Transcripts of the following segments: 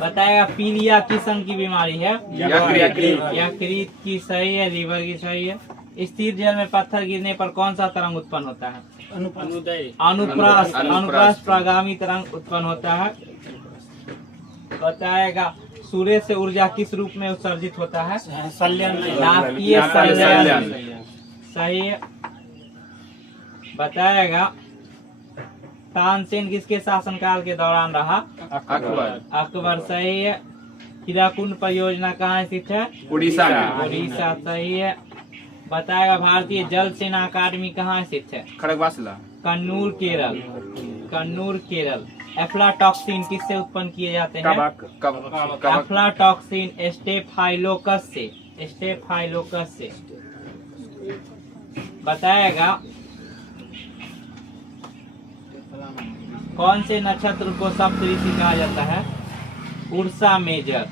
बताएगा पीलिया किस अंग की बीमारी है? यकृत की सही है, लीवर की सही है। स्थिर जल में पत्थर गिरने पर कौन सा तरंग उत्पन्न होता है? अनुप्रस्थ प्रगामी तरंग उत्पन्न होता है। बताएगा सूर्य से ऊर्जा किस रूप में उत्सर्जित होता है? नाभिकीय संलयन सही है। बताएगा तानसेन किसके शासनकाल के दौरान रहा? अकबर सही है। हीराकुंड परियोजना कहाँ स्थित है? उड़ीसा में। उड़ीसा सही है। बताएगा भारतीय जल सेना अकादमी कहाँ स्थित है? खड़गवासला। कन्नूर केरल। कन्नूर केरल। एफ्लाटॉक्सिन किससे उत्पन्न किए जाते हैं? एफ्लाटॉक्सिन स्टेफाइलोकस से। स्टेफाइलोकस से। बताएगा कौन से नक्षत्र को सप्तऋषि कहा जाता है? Ursa Major.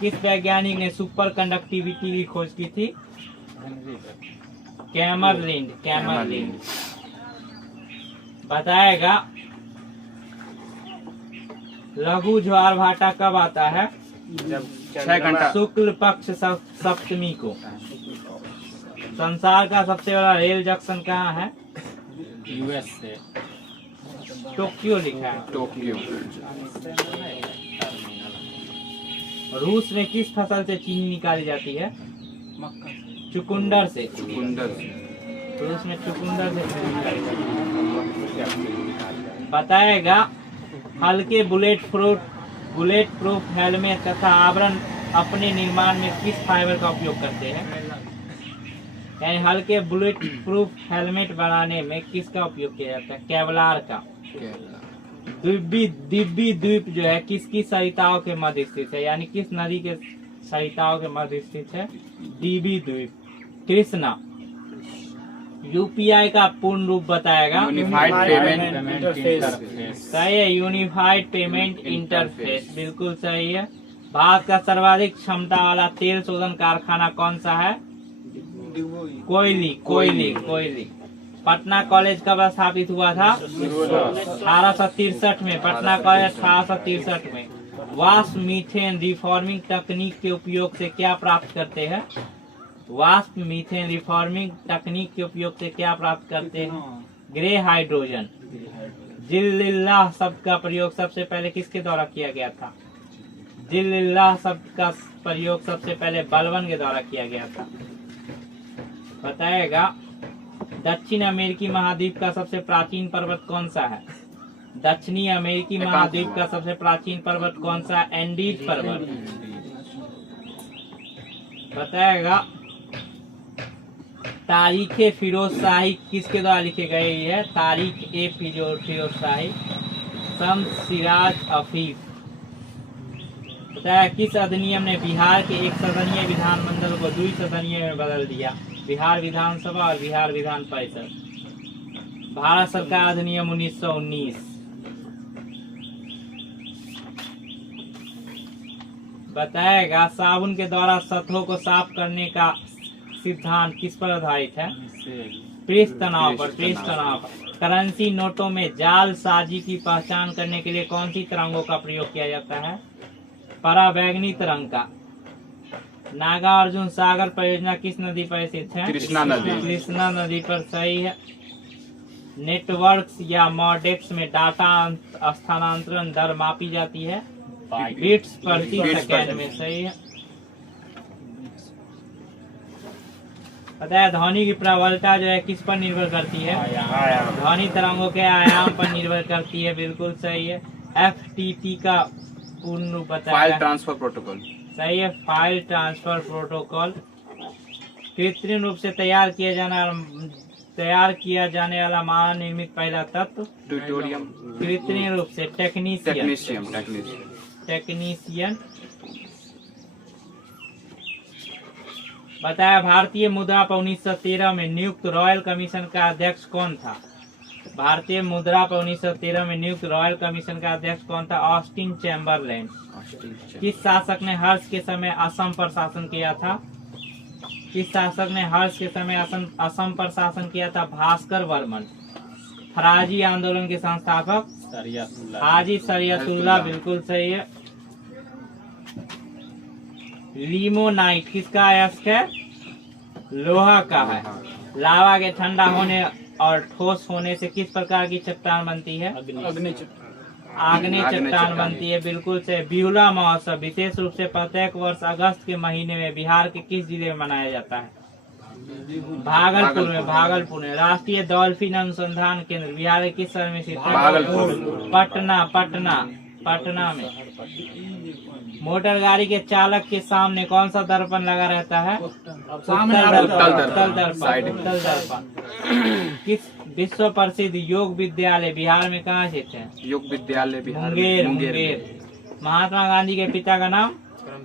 किस वैज्ञानिक ने सुपर कंडक्टिविटी की खोज की थी? कैमरलिंड। कैमरलिंड। बताएगा लघु ज्वार भाटा कब आता है? जब 6 घंटा। शुक्ल पक्ष सप्तमी को। संसार का सबसे बड़ा रेल जंक्शन कहाँ है? यूएस से। टोक्यो लिखा है। टोक्यो। रूस में किस फसल से चीनी निकाली जाती है? चुकंदर से। रूस में चुकंदर से चीनी निकाली जाती है। बताएगा हल्के बुलेट प्रूफ हेलमेट तथा आवरण अपने निर्माण में किस फाइबर का उपयोग करते हैं? यानी हल्के बुलेट प्रूफ हेलमेट बनाने में किसका उपयोग किया जाता है? केवलार का। दिव्य द्वीप जो है किसकी सरिताओं के मध्य स्थित है? यानी किस नदी के सरिताओं के मध्य स्थित है? दिव्य द्वीप। कृष्णा। यूपीआई का पूर्ण रूप बताएगा? Unified payment interface. सही है। यूनिफाइड पेमेंट इंटरफेस बिल्कुल सही है। भारत का सर्वाधिक क्षमता वाला तेल शोधन कारखाना कौन सा है? कोयली। पटना कॉलेज कब स्थापित हुआ था? 1863 में। पटना कॉलेज 1863 में। वाष्प मीथेन रिफॉर्मिंग तकनीक के उपयोग से क्या प्राप्त करते हैं? वाष्प मीथेन रिफॉर्मिंग तकनीक के उपयोग से क्या प्राप्त करते हैं? Grey hydrogen. जिल्लिल्लाह शब्द का प्रयोग सबसे पहले किसके द्वारा किया गया था? जिल्लिल्लाह शब्द का प्रयोग सबसे पहले बलबन के द्वारा किया गया था। बताएगा दक्षिण अमेरिकी महाद्वीप का सबसे प्राचीन पर्वत कौन सा है? दक्षिणी अमेरिकी महाद्वीप का सबसे प्राचीन पर्वत कौन सा? एंडीज पर्वत। बताएगा तारीखे फिरोज शाही किसके द्वारा लिखे गए है? तारीख ए फिरोज शाही। शम्स सिराज अफीफ। बताया किस अधिनियम ने बिहार के एक सदनीय विधानमंडल को 2 सदनीय में बदल दिया? बिहार विधानसभा और बिहार विधान परिषद। भारत सरकार अधिनियम 1919। बताएगा साबुन के द्वारा सतहों को साफ करने का सिद्धांत किस पर आधारित है? पृष्ठ तनाव पर। करेंसी नोटों में जालसाजी की पहचान करने के लिए कौन सी तरंगों का प्रयोग किया जाता है? पराबैंगनी तरंग का। नागार्जुन सागर परियोजना किस नदी पर स्थित है? कृष्णा नदी पर सही है। नेटवर्क्स या मॉडेक्स में डाटा स्थानांतरण दर मापी जाती है? बिट्स प्रति सेकंड में सही है। पता है ध्वनि की प्रबलता जो है किस पर निर्भर करती है? ध्वनि तरंगों के आयाम पर निर्भर करती है। बिल्कुल सही है। FTP का पूर्ण रूप बताया? File transfer protocol. सही है। File transfer protocol. कृत्रिम रूप से तैयार किया जाने वाला मानव निर्मित पहला तत्व? ट्यूटोरियम। कृत्रिम रूप से टेक्नीशियन। बताया भारतीय मुद्रा पर 1913 में नियुक्त रॉयल कमीशन का अध्यक्ष कौन था? भारतीय मुद्रा पर 1913 में नियुक्त रॉयल कमीशन का अध्यक्ष कौन था? Austin Chamberlain. किस शासक ने हर्ष के समय असम पर शासन किया था? असम पर शासन किया था? भास्कर वर्मन। फराजी आंदोलन के संस्थापक? हाजी शरीयतुल्लाह। बिल्कुल सही है। लिमोनाइट किसका अयस्क है? लोहा का है। लावा के ठंडा होने और ठोस होने से किस प्रकार की चट्टान बनती है? आग्नेय चट्टान बनती है, बिल्कुल से। बिहुला महोत्सव विशेष रूप से प्रत्येक वर्ष अगस्त के महीने में बिहार के किस जिले में मनाया जाता है? भागलपुर में। राष्ट्रीय डॉल्फिन अनुसंधान केंद्र बिहार के किस शहर में स्थित है? भागलपुर। पटना में। मोटर गाड़ी के चालक के सामने कौन सा दर्पण लगा रहता है? उत्तल दर्पण। किस विश्व प्रसिद्ध योग विद्यालय बिहार में कहाँ स्थित है? योग विद्यालय बिहार मुंगेर। महात्मा गांधी के पिता का नाम?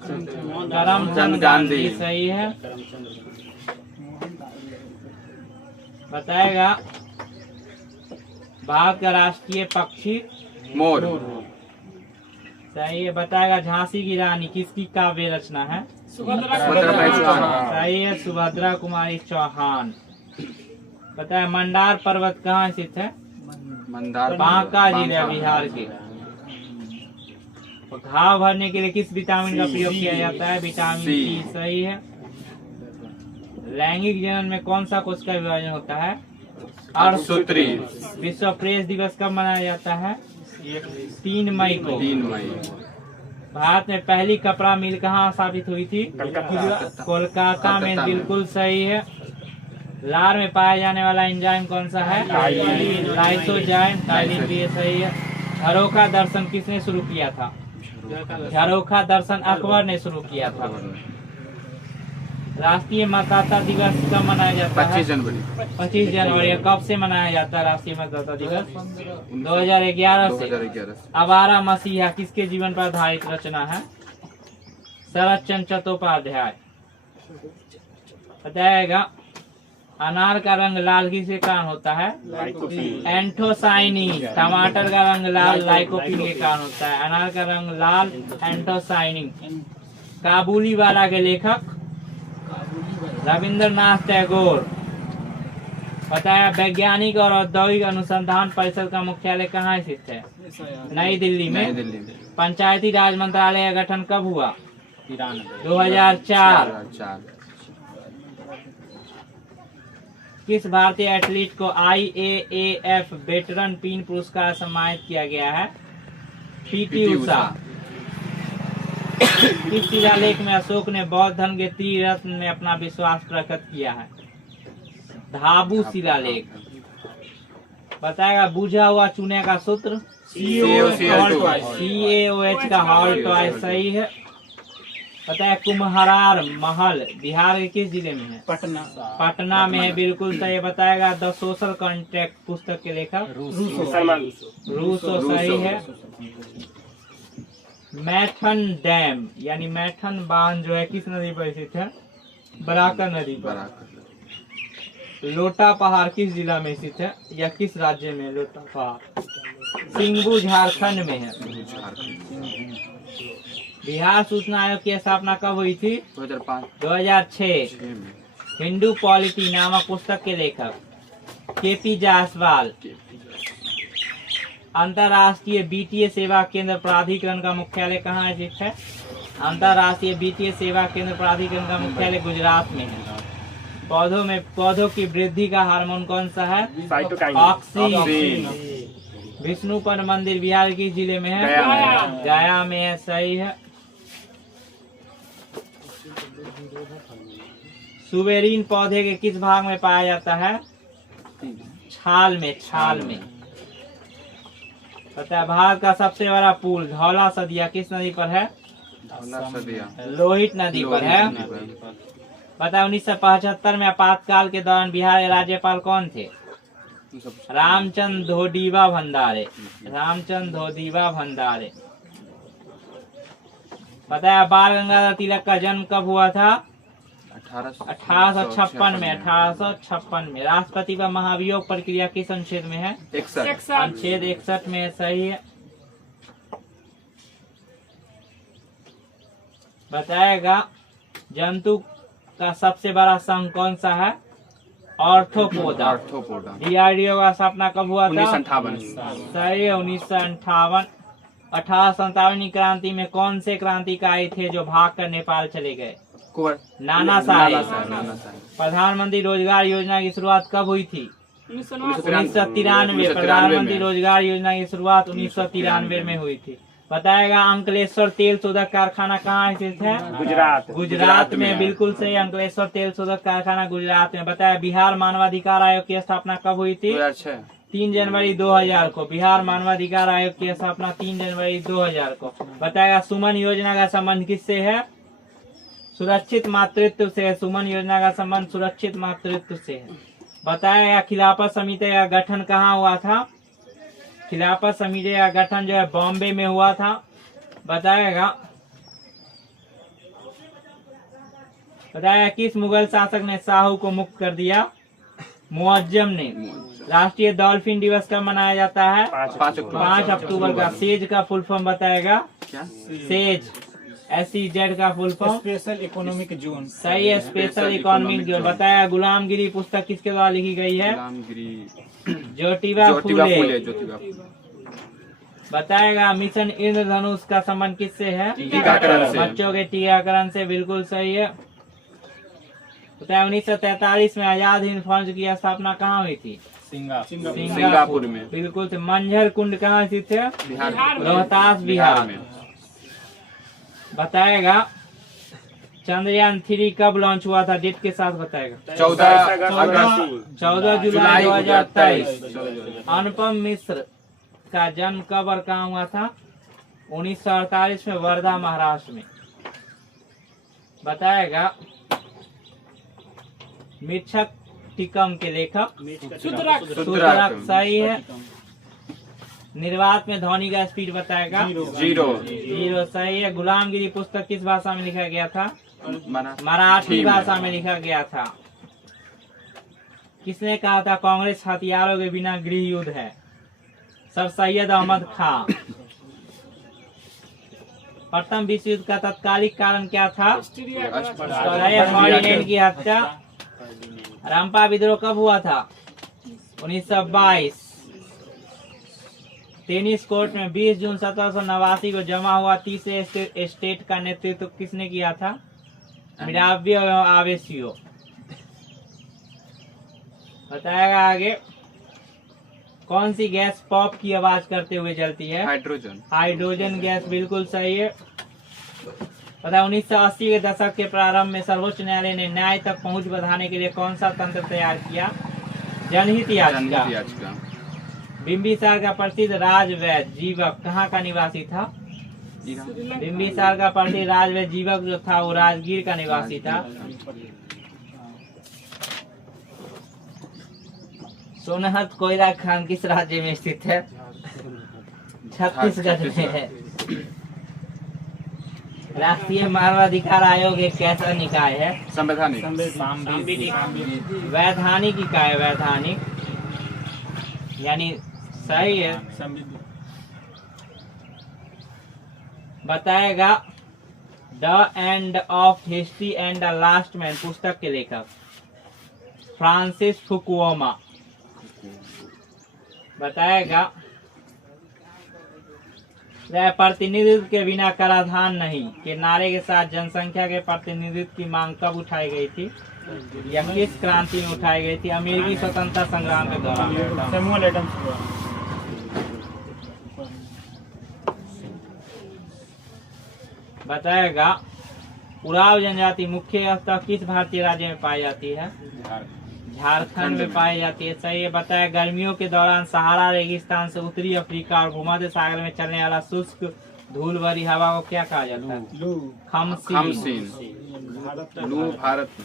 करमचंद गांधी। सही है। बताएगा भारत का राष्ट्रीय पक्षी? मोर। सही है। बताएगा झांसी की रानी किसकी काव्य रचना है? सही है, सुभद्रा कुमारी चौहान। बताया मंडार पर्वत कहाँ स्थित है? बांका जिला बिहार के। घाव भरने के लिए किस विटामिन का प्रयोग किया जाता है? Vitamin C. सही है। लैंगिक जनन में कौन सा कोश का विभाजन होता है? अर्धसूत्री। विश्व प्रेस दिवस कब मनाया जाता है? 3 मई को। भारत में पहली कपड़ा मिल कहाँ स्थापित हुई थी? कोलकाता में। बिल्कुल सही है। लार में पाया जाने वाला एंजाइम कौन सा है? लाइसोजाइम। टाइलिन भी सही है। झरोखा दर्शन किसने शुरू किया था? झरोखा दर्शन अकबर ने शुरू किया था। राष्ट्रीय मतदाता दिवस कब मनाया जाता है? 25 जनवरी। कब से मनाया जाता है राष्ट्रीय मतदाता दिवस? 2011 से। आवारा मसीहा किसके जीवन पर आधारित रचना है? शरत चंद्र चट्टोपाध्याय। बताएगा अनार का रंग लाल किसके कारण होता है? एंथोसाइनिन। टमाटर का रंग लाल लाइकोपीन के कारण होता है। अनार का रंग लाल एंथोसाइनिन। काबुली वाला के लेखक? रविंद्रनाथ टैगोर। बताया वैज्ञानिक और औद्योगिक अनुसंधान परिषद का मुख्यालय कहाँ स्थित है? नई दिल्ली में। पंचायती राज मंत्रालय का गठन कब हुआ? 2004। किस भारतीय एथलीट को IAAF वेटरन पीन पुरस्कार सम्मानित किया गया है? PT उषा। किस शिलालेख में अशोक ने बौद्ध धर्म के त्रिरत्न में अपना विश्वास प्रकट किया है? धाबू शिलालेख। बताएगा बुझा हुआ चूने का सूत्र? CaOH का हॉल ट्वाइस। सही है। बताया कुम्हरार महल बिहार के किस जिले में है? पटना में है। बिल्कुल सही। बताएगा द सोशल कॉन्ट्रैक्ट पुस्तक के लेखक? रूसो। सही है। मैथन डैम यानी मैथन बांध जो है किस नदी पर स्थित है? बराकर नदी पर। लोटा पहाड़ किस जिला में स्थित है या किस राज्य में? लोटा पहाड़ सिंगू झारखंड में है। बिहार सूचना आयोग की स्थापना कब हुई थी? 2006। हिंदू पॉलिटी नामक पुस्तक के लेखक? KP जायसवाल। अंतर्राष्ट्रीय वित्तीय सेवा केंद्र प्राधिकरण का मुख्यालय कहाँ स्थित है? अंतर्राष्ट्रीय वित्तीय सेवा केंद्र प्राधिकरण का मुख्यालय गुजरात में है। पौधों की वृद्धि का हार्मोन कौन सा है? ऑक्सीन। विष्णुपद मंदिर बिहार किस जिले में है? गया में है। सही है। सुवेरीन पौधे के किस भाग में पाया जाता है? छाल में। पता है भारत का सबसे बड़ा पुल धौला सदिया किस नदी पर है? लोहित नदी पर है। पता है 1975 में आपातकाल के दौरान बिहार के राज्यपाल कौन थे? रामचंद्र धोडीबा भंडारे। पता है बाल गंगाधर तिलक का जन्म कब हुआ था? 1856 में। राष्ट्रपति का महाभियोग प्रक्रिया किस अनुच्छेद में है? अनुच्छेद 61 में। सही है। बताएगा जंतु का सबसे बड़ा संघ कौन सा है? ऑर्थोपोडा। DRDO का स्थापना कब हुआ था? 1958। सही है, 1958। 1857 क्रांति में कौन से क्रांतिकारी थे जो भाग कर नेपाल चले गए? कुंवर नाना साहेब। नाना साहेब। प्रधानमंत्री रोजगार योजना की शुरुआत कब हुई थी? 1993। 1993 प्रधानमंत्री में। रोजगार योजना की शुरुआत 1993 में हुई थी। बताएगा अंकलेश्वर तेल शोधक कारखाना कहाँ स्थित है? गुजरात में। बिल्कुल सही, अंकलेश्वर तेल शोधक कारखाना गुजरात में। बताया बिहार मानवाधिकार आयोग की स्थापना कब हुई थी? 2006। 3 जनवरी 2000 को। बिहार मानवाधिकार आयोग की स्थापना 3 जनवरी 2000 को। बताएगा सुमन योजना का संबंध किससे है? सुरक्षित मातृत्व से है। सुमन योजना का संबंध सुरक्षित मातृत्व से है। बताएगा खिलाफत समिति का गठन कहाँ हुआ था? खिलाफत समिति का गठन जो है बॉम्बे में हुआ था। बताएगा किस मुगल शासक ने शाहू को मुक्त कर दिया? मुअज्जम ने। राष्ट्रीय डॉल्फिन दिवस कब मनाया जाता है? 5 अक्टूबर का। सेज का फुल फॉर्म बताएगा? क्या? सेज, SEZ का full form? Special economic zone. सही है, स्पेशल इकोनॉमिक जोन। बताया गुलामगिरी पुस्तक किसके द्वारा लिखी गई है? गुलामगिरी ज्योतिबा ज्योतिबा फूले। फूले। ज्योतिबा फूले। बताएगा मिशन इंद्रधनुष का संबंध किससे है? टीकाकरण से। बच्चों के टीकाकरण से। बिल्कुल सही है। बताया 1943 में आजाद हिंद फौज की स्थापना कहाँ हुई थी? सिंगापुर में। बिल्कुल से। मंझर कुंड कहाँ स्थित है? बिहार। रोहतास बिहार में। बताएगा चंद्रयान 3 कब लॉन्च हुआ था? डेट के साथ बताएगा। 14 अगस्त 14 जुलाई 2023। 2023। अनुपम मिश्र का जन्म कब और कहाँ हुआ था? 1948 में वर्धा महाराष्ट्र में। बताएगा मृच्छक टिकम के लेखक? शूद्रक। सही है। निर्वात में ध्वनि का स्पीड बताएगा? 0। सही है। गुलामगिरी पुस्तक किस भाषा में लिखा गया था? मराठी भाषा में लिखा गया था। किसने कहा था कांग्रेस हथियारों के बिना गृह युद्ध है? सर सैयद अहमद खां। प्रथम विश्व युद्ध का तत्कालिक कारण क्या था? फर्डिनेंड की हत्या। रंपा विद्रोह कब हुआ था? 1922। टेनिस कोर्ट में 20 जून 1789 को जमा हुआ तीसरे स्टेट का नेतृत्व किसने किया था? मिराबियो एवं आवेसियो। बताएगा आगे कौन सी गैस पॉप की आवाज करते हुए जलती है? Hydrogen gas. बिल्कुल सही है। पता 1980 के दशक के प्रारंभ में सर्वोच्च न्यायालय ने न्याय तक पहुंच बढ़ाने के लिए कौन सा तंत्र तैयार किया? जनहित याचिका। बिम्बिसार का प्रसिद्ध राजवैद्य जीवक कहाँ का निवासी था? बिम्बिसार का प्रसिद्ध राजवैद्य जीवक जो था वो राजगीर का निवासी था। सोनहत कोयला खान किस राज्य में स्थित है? छत्तीसगढ़ में है। राष्ट्रीय मानवाधिकार आयोग एक कैसा निकाय है? संवैधानिक। वैधानिक इकाई। वैधानिक यानी सही है। बताएगा the end of history and the last man पुस्तक के लेखक? फ्रांसिस फुकुओमा। बताएगा प्रतिनिधित्व के बिना कराधान नहीं के नारे के साथ जनसंख्या के प्रतिनिधित्व की मांग कब उठाई गई थी? या किस क्रांति में उठाई गई थी? अमेरिकी स्वतंत्रता संग्राम के दौरान। बताएगा उराव जनजाति मुख्यतः किस भारतीय राज्य में पाई जाती है? झारखंड में पाई जाती है। सही है। बताया गर्मियों के दौरान सहारा रेगिस्तान से उत्तरी अफ्रीका और भूमध्य सागर में चलने वाला शुष्क धूल भरी हवा को क्या कहा जाता है? खमसीन। लू भारत में।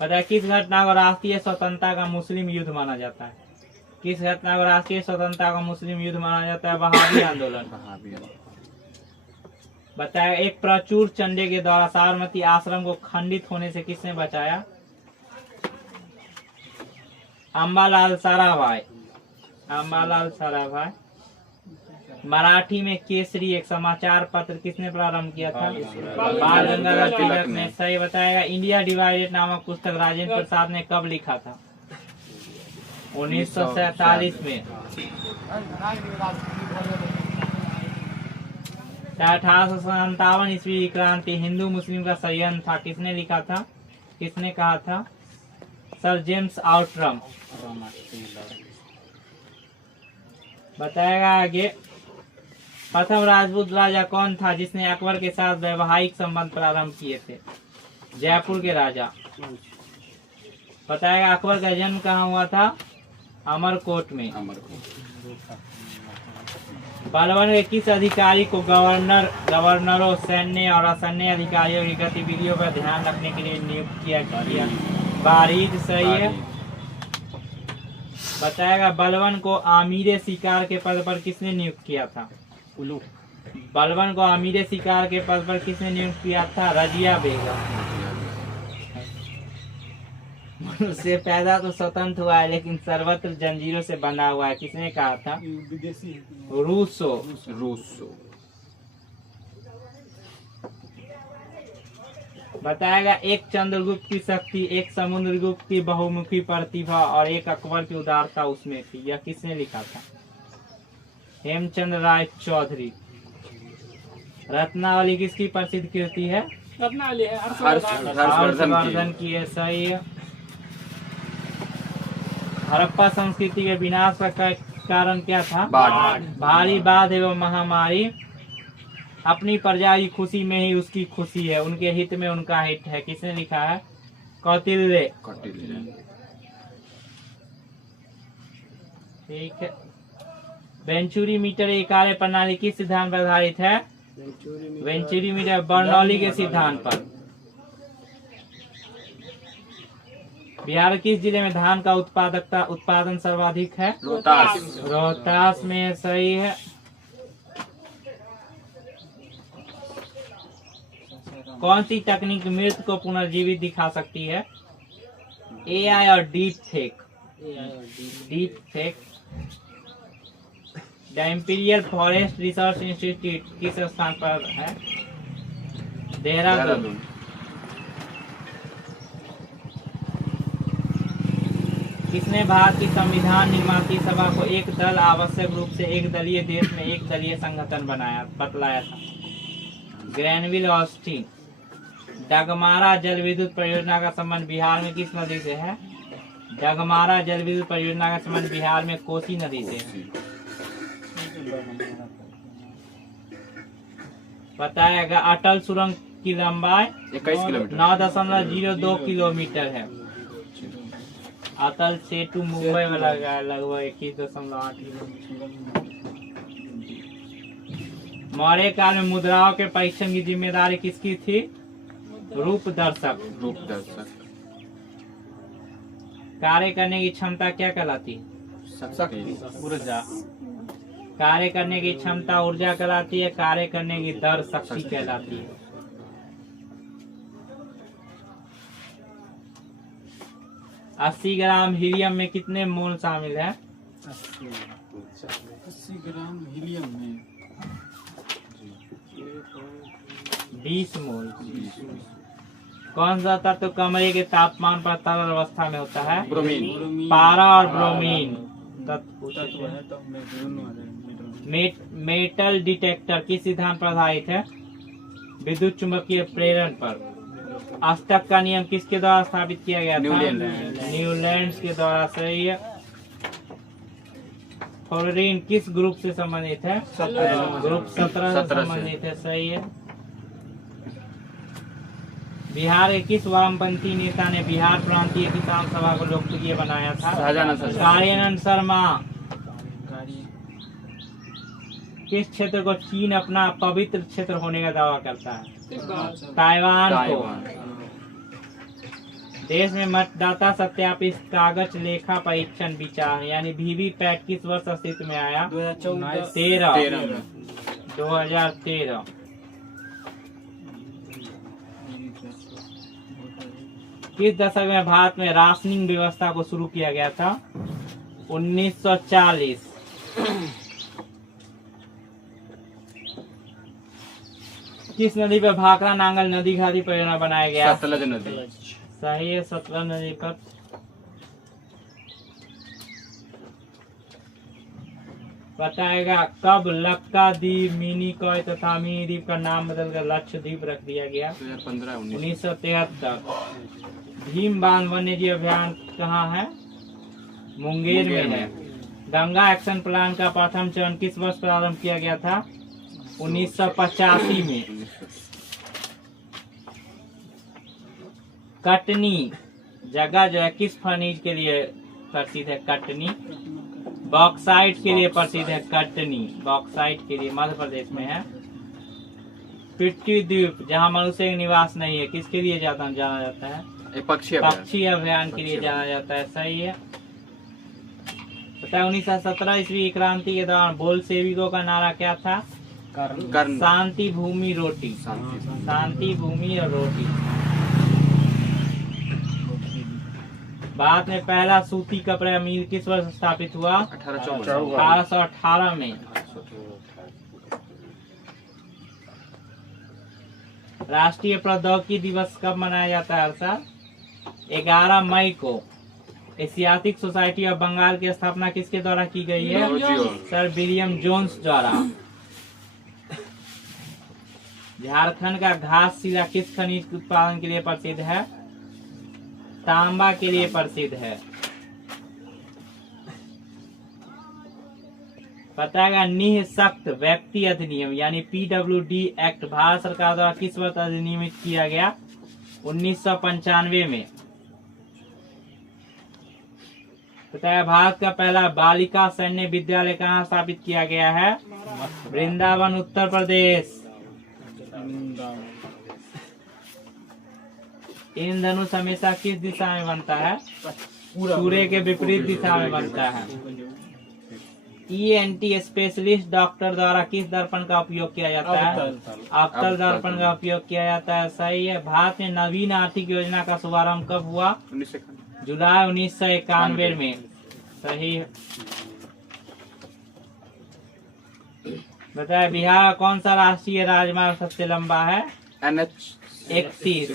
पता है किस घटना को राष्ट्रीय स्वतंत्रता का मुस्लिम युद्ध माना जाता है? किस घटना को राष्ट्रीय स्वतंत्रता का मुस्लिम युद्ध माना जाता है? वहाबी आंदोलन। बताया एक प्रचुर चंडे के द्वारा साबरमती आश्रम को खंडित होने से किसने बचाया? अम्बालाल साराभाई। अम्बालाल साराभाई। मराठी में केसरी एक समाचार पत्र किसने प्रारंभ किया था? बाल गंगाधर तिलक ने। सही बताएगा। इंडिया डिवाइडेड नामक पुस्तक राजेंद्र प्रसाद ने कब लिखा था? 1947 में। ₹1857 ईस्वी की क्रांति हिंदू मुस्लिम का षड्यंत्र था। किसने लिखा था, किसने कहा था? Sir James Outram. बताएगा आगे। प्रथम राजपूत राजा कौन था जिसने अकबर के साथ वैवाहिक संबंध प्रारंभ किए थे? जयपुर के राजा। बताएगा अकबर का जन्म कहाँ हुआ था? अमरकोट में। बलबन के किस अधिकारी को गवर्नरों, सैन्य और असैन्य अधिकारियों की गतिविधियों पर ध्यान रखने के लिए नियुक्त किया गया? बारीद। सही है। बताएगा बलबन को आमीर शिकार के पद पर किसने नियुक्त किया था? बलबन को आमीर शिकार के पद पर किसने नियुक्त किया था? रजिया बेगम। मनुष्य पैदा तो स्वतंत्र हुआ है लेकिन सर्वत्र जंजीरों से बंधा हुआ है। किसने कहा था? विदेशी। रूसो। बताएगा एक चंद्रगुप्त की शक्ति, एक समुद्रगुप्त की बहुमुखी प्रतिभा और एक अकबर की उदारता उसमें थी। यह किसने लिखा था? हेमचंद्र राय चौधरी। रत्नावली किसकी प्रसिद्ध कृति है? रत्नावली है हर्षवर्धन की है। सही है। हड़प्पा संस्कृति के विनाश का कारण क्या था? भारी बाढ़ एवं महामारी। अपनी प्रजा की खुशी में ही उसकी खुशी है, उनके हित में उनका हित है। किसने लिखा है? कौटिल्य। ठीक है। वेंचुरी मीटर एक कार्य प्रणाली किस सिद्धांत पर आधारित है? वेंचुरी मीटर बर्नौली के सिद्धांत पर। बिहार किस जिले में धान का उत्पादन सर्वाधिक है? रोहतास में। सही है। कौन सी तकनीक मृत को पुनर्जीवित दिखा सकती है? AI और deep fake. The imperial forest research institute किस स्थान पर है? देहरादून। किसने भारत की संविधान निर्माती सभा को एक दल आवश्यक रूप से एक दलीय देश में एक दलीय संगठन बतलाया था? Granville Austin. डगमारा जल विद्युत परियोजना का संबंध बिहार में किस नदी से है? डगमारा जल विद्युत परियोजना का संबंध बिहार में कोसी नदी से है। बताएगा अटल सुरंग की लंबाई 21 किलोमीटर 9.02 किलोमीटर है। अटल सेतु मुंबई में लगा लगभग 21.8 किलोमीटर। मौर्य काल में मुद्राओं के परीक्षण की जिम्मेदारी किसकी थी? रूपदर्शक। कार्य करने की क्षमता क्या कहलाती? ऊर्जा। कार्य करने की क्षमता ऊर्जा कहलाती है, कार्य करने की दर शक्ति कहलाती है। अस्सी ग्राम हीलियम में कितने मोल शामिल है? 80 ग्राम हीलियम में 20 मोल। कौन सा तत्व कमरे के तापमान पर तरल अवस्था में होता है? ब्रोमीन। पारा और ब्रोमीन तत्व। मेटल डिटेक्टर किस सिद्धांत पर आधारित है? विद्युत चुंबकीय प्रेरण पर। अष्टक का नियम किसके द्वारा स्थापित किया गया था? न्यूलैंड्स के द्वारा। सही है। फ्लोरीन किस ग्रुप से संबंधित है? ग्रुप 17 से संबंधित है। सही है। बिहार के किस वामपंथी नेता ने बिहार प्रांतीय किसान सभा को लोकप्रिय बनाया था? कार्यानंद शर्मा। किस क्षेत्र को चीन अपना पवित्र क्षेत्र होने का दावा करता है? ताइवान को। देश में मतदाता सत्यापित कागज लेखा परीक्षण विचार यानी वीवीपैट किस वर्ष अस्तित्व में आया? 2013। किस दशक में भारत में राशनिंग व्यवस्था को शुरू किया गया था? 1940। किस नदी पर भाखड़ा नांगल नदी घाटी परियोजना बनाया गया? सतलज नदी। सही है। सतलज नदी पर। बताएगा कब लक्काद्वीप, मिनिकॉय तथा मिनी द्वीप का नाम बदलकर लक्षद्वीप रख दिया गया? 2015 1973। भीम बांध वन्य जीव अभियान कहाँ है? मुंगेर में है। गंगा एक्शन प्लान का प्रथम चरण किस वर्ष प्रारंभ किया गया था? 1985 में। कटनी जगह जो है किस खनिज के लिए प्रसिद्ध है? कटनी बॉक्साइट के लिए प्रसिद्ध है। कटनी बॉक्साइट के लिए मध्य प्रदेश में है। पिट्टी द्वीप जहाँ मनुष्य का निवास नहीं है, किसके लिए जाना जाता है? एक पक्षी अभियान के लिए जाना जाता है। सही है। पता है 1917 ईस्वी क्रांति के दौरान बोल्शेविकों का नारा क्या था? कर्ण। शांति भूमि रोटी। शांति भूमि और रोटी। भारत में पहला सूती कपड़ा मिल किस वर्ष स्थापित हुआ? 1818 में। राष्ट्रीय प्रौद्योगिकी दिवस कब मनाया जाता है हर साल? 11 मई को। एशियाटिक सोसाइटी ऑफ बंगाल की स्थापना किसके द्वारा की गई है? सर विलियम जोन्स द्वारा। झारखंड का घासशिला किस खनिज के उत्पादन के लिए प्रसिद्ध है? तांबा के लिए प्रसिद्ध है। बताएगा निःशक्त व्यक्ति अधिनियम यानी PWD एक्ट भारत सरकार द्वारा किस वर्ष अधिनियमित किया गया? 1995 में। बताया भारत का पहला बालिका सैन्य विद्यालय कहाँ स्थापित किया गया है? वृंदावन उत्तर प्रदेश। इंद्रधनुष हमेशा किस दिशा में बनता है? सूर्य के विपरीत दिशा में बनता है। ENT स्पेशलिस्ट डॉक्टर द्वारा किस दर्पण का उपयोग किया जाता है? अवतल दर्पण का उपयोग किया जाता है। सही है। भारत में नवीन आर्थिक योजना का शुभारंभ कब हुआ? जुलाई 1991 में। सही है। बताया बिहार कौन सा राष्ट्रीय राजमार्ग सबसे लंबा है? NH 31।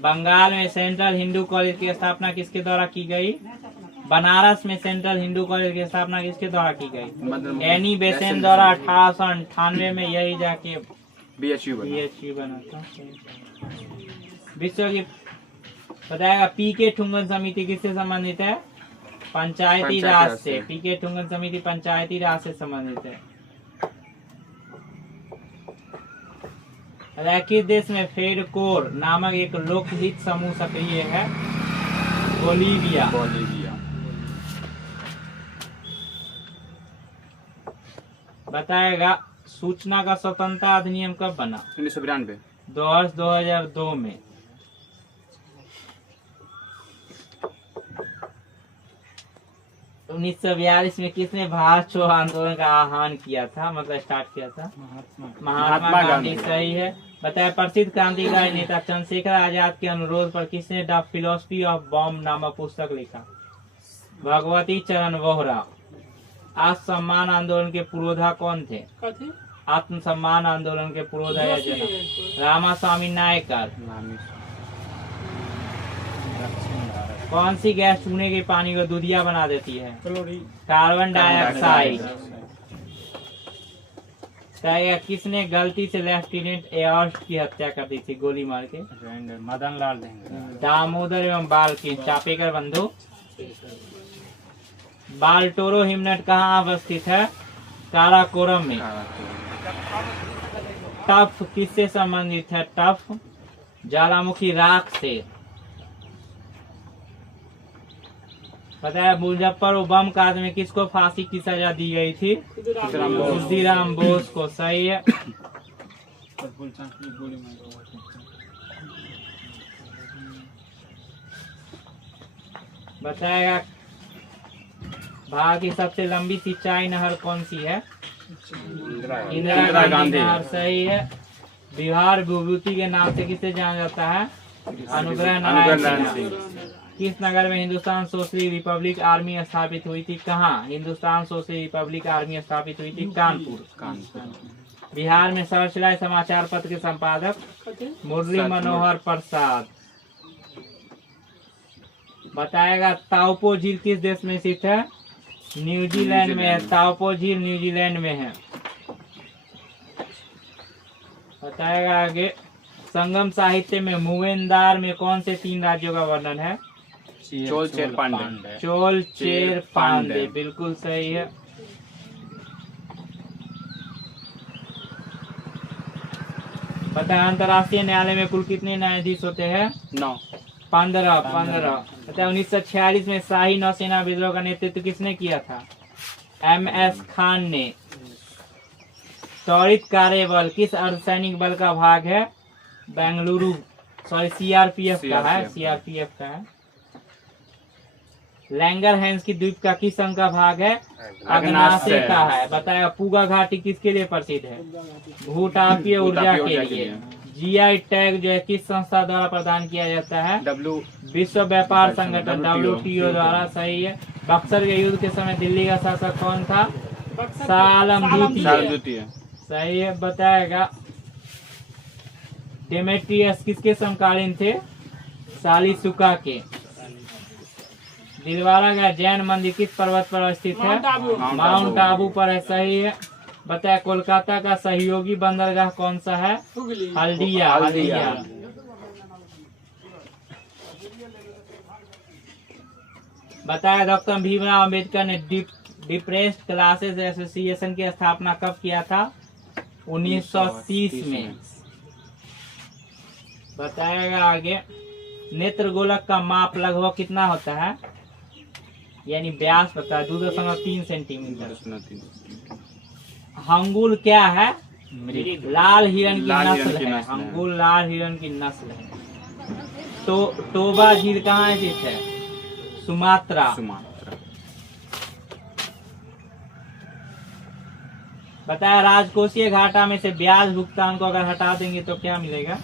बंगाल में सेंट्रल हिंदू कॉलेज की स्थापना किसके द्वारा की गई? बनारस में सेंट्रल हिंदू कॉलेज की स्थापना किसके द्वारा की गई? एनी बेसेंट द्वारा 1898 में। यही जाके BHU बना था। विश्व की बताएगा पीके ठुंगन समिति किससे संबंधित है? पंचायती राज से। पीके ठुंगन समिति पंचायती राज से संबंधित है। किस देश में फेडकोर नामक एक लोकहित समूह सक्रिय है? बोलीविया। बताएगा सूचना का स्वतंत्रता अधिनियम कब बना? 1992। 2002 में। तो 1942 में किसने भारत छोड़ो आंदोलन का आह्वान किया था, मतलब स्टार्ट किया था? महात्मा गांधी। सही है। बताया प्रसिद्ध क्रांतिकारी नेता चंद्रशेखर आजाद के अनुरोध पर किसने द फिलोसफी ऑफ बॉम्ब नामक पुस्तक लिखा? भगवती चरण वोहरा। आत्मसम्मान आंदोलन के पुरोधा कौन थे? आत्मसम्मान आंदोलन के पुरोधा या जनक रामास्वामी नायकर। कौन सी गैस चूने के पानी को दूधिया बना देती है? Carbon dioxide. किसने गलती से लेफ्टिनेंट एयर्स की हत्या कर दी थी गोली मार के? मदन लाल दामोदर एवं बालकी चापेकर बंधु। बाल्टोरो हिमनट कहाँ अवस्थित है? काराकोरम में। टफ किससे संबंधित है? टफ ज्वालामुखी राख से। बताया मुजफ्फर बम कांड में किसको फांसी की सजा दी गई थी? खुदीराम बोस को। सही है। बताएगा भारत की सबसे लंबी सिंचाई नहर कौन सी है? इंदिरा गांधी नहर। सही है। बिहार विभूति के नाम से किसे जाना जाता है? अनुग्रह नारायण सिंह। किस नगर में हिंदुस्तान सोशलिस्ट रिपब्लिक आर्मी स्थापित हुई थी? कहाँ हिंदुस्तान सोशलिस्ट रिपब्लिक आर्मी स्थापित हुई थी? कानपुर। बिहार में सर्वशिला समाचार पत्र के संपादक मुरली मनोहर प्रसाद। बताएगा ताउपो झील किस देश में स्थित है? न्यूजीलैंड में है। ताओपो झील न्यूजीलैंड में है। बताएगा आगे, संगम साहित्य में मूवेंदार में कौन से 3 राज्यों का वर्णन है? चोल चेर पांडे। चोल चेर पांडे, बिल्कुल सही है। बताए अंतर्राष्ट्रीय न्यायालय में कुल कितने न्यायाधीश होते हैं? 9। 15। 15। बताए 1946 में शाही नौसेना विद्रोह का नेतृत्व किसने किया था? MS खान ने। त्वरित कार्यबल किस अर्धसैनिक बल का भाग है? बेंगलुरु, सॉरी CRPF का है। CRPF का है। लैंगरहैंस की द्वीप का किस अंग का भाग है? अग्नाशय का है। बताया पूगा घाटी किसके लिए प्रसिद्ध है? भूतापीय ऊर्जा के लिए। GI टैग जो है किस संस्था द्वारा प्रदान किया जाता है? विश्व व्यापार संगठन WTO द्वारा। सही है। बक्सर के युद्ध के समय दिल्ली का शासक कौन था? सालम द्वितीय। सही है। बताएगा डेमेट्रियस किसके समकालीन थे? सालिसुका के। दिलवारा का जैन मंदिर किस पर्वत पर स्थित है? माउंट आबू पर है। सही है। बताया कोलकाता का सहयोगी बंदरगाह कौन सा है? हल्दिया। बताया डॉक्टर भीमराव अम्बेडकर ने डिप्रेस्ड क्लासेस एसोसिएशन की स्थापना कब किया था? 1930 में। बताएगा आगे, नेत्र गोलक का माप लगभग कितना होता है? यानी व्यास पता है 2.3 सेंटीमीटर। हंगुल क्या है? लाल हिरण की नस्ल है। हंगुल लाल हिरण की नस्ल है। तो टोबा झील कहाँ स्थित है? सुमात्रा। बताया राजकोषीय घाटा में से ब्याज भुगतान को अगर हटा देंगे तो क्या मिलेगा?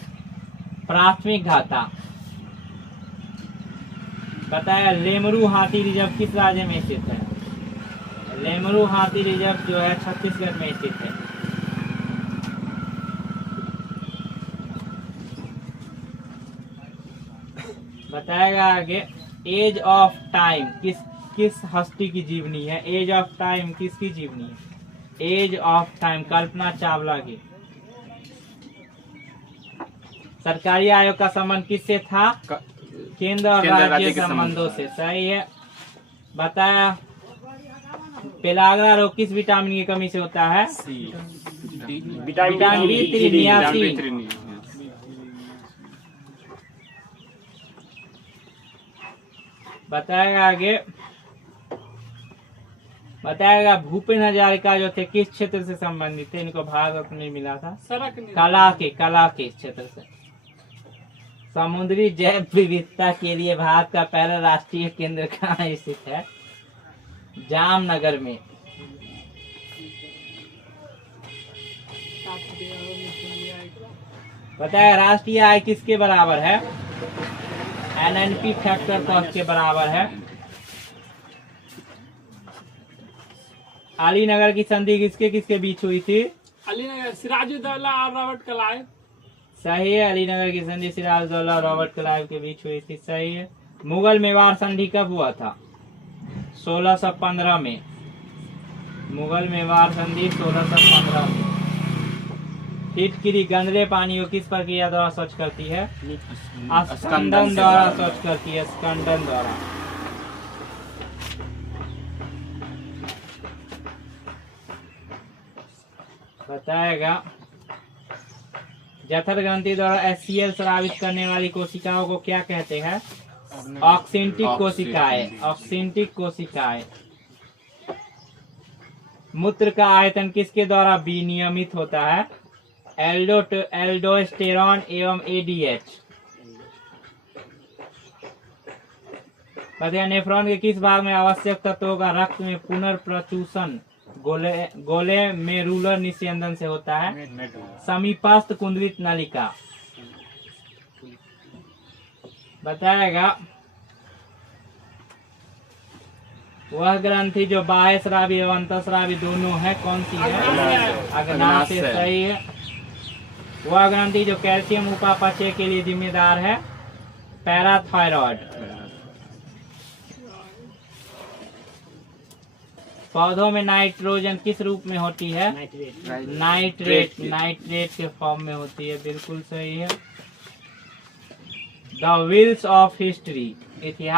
प्राथमिक घाटा। बताया लेमरू हाथी रिजर्व किस राज्य में स्थित है? लेमरू हाथी रिजर्व जो है छत्तीसगढ़ में स्थित है। बताएगा आगे, एज ऑफ टाइम किस हस्ती की जीवनी है? एज ऑफ टाइम किसकी जीवनी है? As of time Kalpana Chawla की। सरकारी आयोग का संबंध किससे था? केंद्र और राज्य संबंधों से। सही है। बताया पेलाग्रा रोग किस विटामिन की कमी से होता है? Vitamin B3 niacin. बताएगा आगे, बताएगा भूपेन हजारिका जो थे किस क्षेत्र से संबंधित थे? इनको भारत रत्न में मिला था कला के क्षेत्र से। समुद्री जैव विविधता के लिए भारत का पहला राष्ट्रीय केंद्र कहाँ स्थित है? जामनगर में। बताया राष्ट्रीय आय किसके बराबर है? NNP फैक्टर कॉस्ट के बराबर है। अलीनगर की संधि किसके किसके बीच हुई थी? अलीनगर सिराजुद्दौला और रॉबर्ट क्लाइव। सही है। अलीनगर की संधि सिराजुद्दौला और रॉबर्ट क्लाइव के बीच हुई थी। सही है। मुगल मेवाड़ संधि कब हुआ था? 1615 में। मुगल मेवाड़ संधि 1615 में। फिटकिरी गंदले पानी को किस प्रक्रिया द्वारा स्वच्छ करती है? स्कंदन द्वारा स्वच्छ करती है। स्कंदन द्वारा। बताएगा जठर ग्रंथि द्वारा HCl स्रावित करने वाली कोशिकाओं को क्या कहते हैं? ऑक्सिंटिक कोशिकाएं। ऑक्सिंटिक कोशिकाएं। मूत्र का आयतन किसके द्वारा विनियमित होता है? एल्डोस्टेरॉन एवं ADH। बताइए नेफ्रॉन के किस भाग में आवश्यक तत्वों का रक्त में पुनर्प्रचूषण गोले में रूलर निस्यंदन से होता है? समीपस्थ कुंडलित नलिका। बताएगा वह ग्रंथि जो बाह्य स्रावी एवं अंतःस्रावी दोनों है कौन सी है? अग्नाशय। सही है। वह ग्रंथि जो कैल्शियम उपापचय के लिए जिम्मेदार है? पैराथायरॉयड। पौधों में नाइट्रोजन किस रूप में होती है? नाइट्रेट के फॉर्म में होती है। बिल्कुल सही है। द व्हील्स ऑफ हिस्ट्री, इतिहास